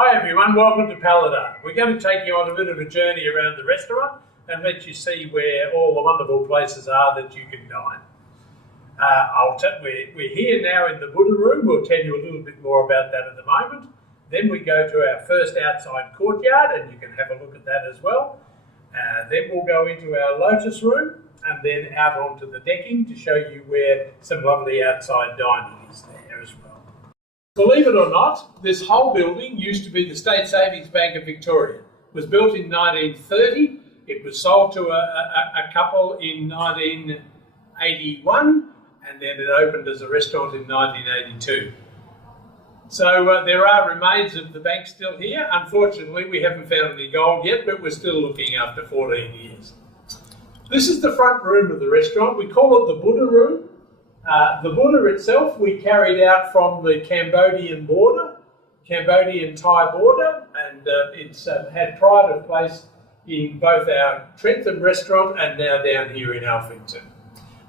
Hi everyone, welcome to Paladarr. We're going to take you on a bit of a journey around the restaurant and let you see where all the wonderful places are that you can dine. We're here now in the Buddha room. We'll tell you a little bit more about that at the moment. Then we go to our first outside courtyard and you can have a look at that as well. Then we'll go into our lotus room and then out onto the decking to show you where some lovely outside dining is there as well. Believe it or not, this whole building used to be the State Savings Bank of Victoria. It was built in 1930. It was sold to a couple in 1981 and then it opened as a restaurant in 1982. So there are remains of the bank still here. Unfortunately, we haven't found any gold yet, but we're still looking after 14 years. This is the front room of the restaurant. We call it the Buddha room. The Buddha itself we carried out from the Cambodian Thai border, and it's had pride of place in both our Trentham restaurant and now down here in Alphington.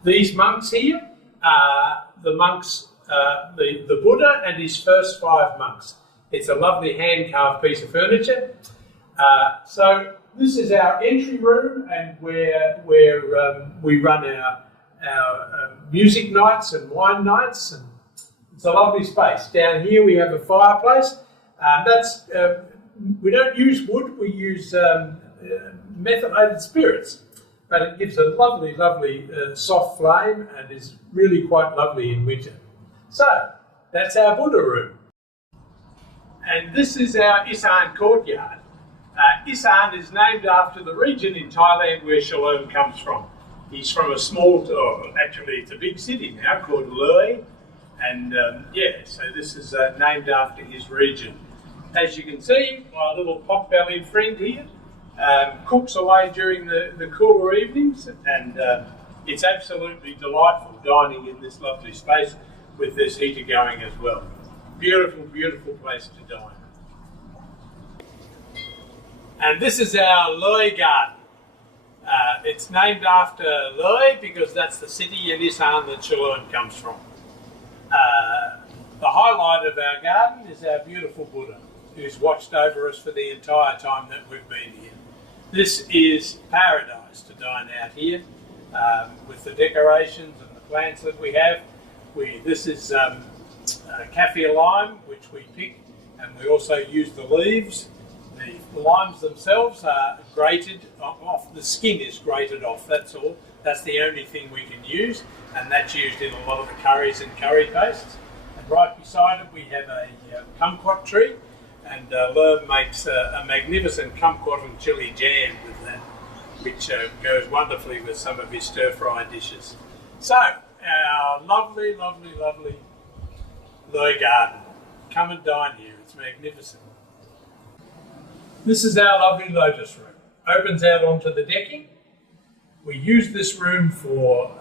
These monks here are the monks, the Buddha and his first 5 monks. It's a lovely hand-carved piece of furniture. So this is our entry room and where we run our music nights and wine nights, and it's a lovely space. Down here we have a fireplace. We don't use wood, we use methylated spirits, but it gives a lovely, soft flame and is really quite lovely in winter. So that's our Buddha room. And this is our Isan courtyard. Isan is named after the region in Thailand where Shalom comes from. He's from a small, actually it's a big city now called Loei, and so this is named after his region. As you can see, my little pot-bellied friend here cooks away during the cooler evenings, and it's absolutely delightful dining in this lovely space with this heater going as well. Beautiful, beautiful place to dine. And this is our Loei garden. It's named after Loei because that's the city in Isan that Shalom comes from. The highlight of our garden is our beautiful Buddha, who's watched over us for the entire time that we've been here. This is paradise to dine out here with the decorations and the plants that we have. This is kaffir lime, which we pick, and we also use the leaves. The limes themselves are grated off, the skin is grated off, that's all. That's the only thing we can use, and that's used in a lot of the curries and curry pastes. And right beside it we have a kumquat tree, and Lerm makes a magnificent kumquat and chilli jam with that, which goes wonderfully with some of his stir-fry dishes. So, our lovely, lovely, lovely Loei garden. Come and dine here, it's magnificent. This is our lovely lotus room. Opens out onto the decking. We use this room for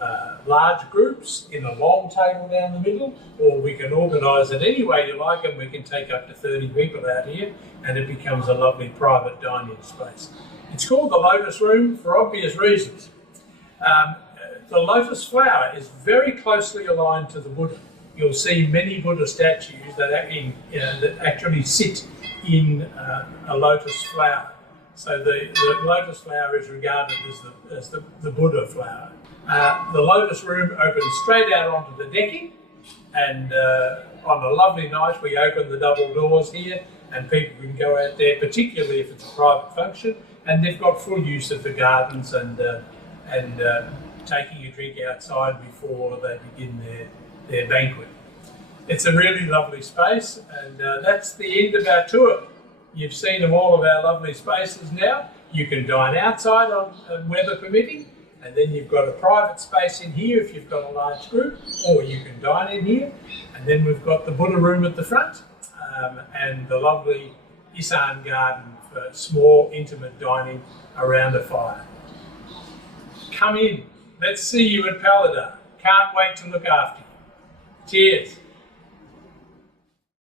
large groups in a long table down the middle, or we can organise it any way you like, and we can take up to 30 people out here, and it becomes a lovely private dining space. It's called the lotus room for obvious reasons. The lotus flower is very closely aligned to the Buddha. You'll see many Buddha statues that actually sit in a lotus flower. So the lotus flower is regarded as the Buddha flower. The lotus room opens straight out onto the decking, and on a lovely night we open the double doors here and people can go out there, particularly if it's a private function, and they've got full use of the gardens and taking a drink outside before they begin their banquet. It's a really lovely space, and that's the end of our tour. You've seen of all of our lovely spaces now. You can dine outside on weather permitting, and then you've got a private space in here if you've got a large group, or you can dine in here. And then we've got the Buddha room at the front, and the lovely Isan garden for small, intimate dining around a fire. Come in. Let's see you at Paladarr. Can't wait to look after you. Cheers.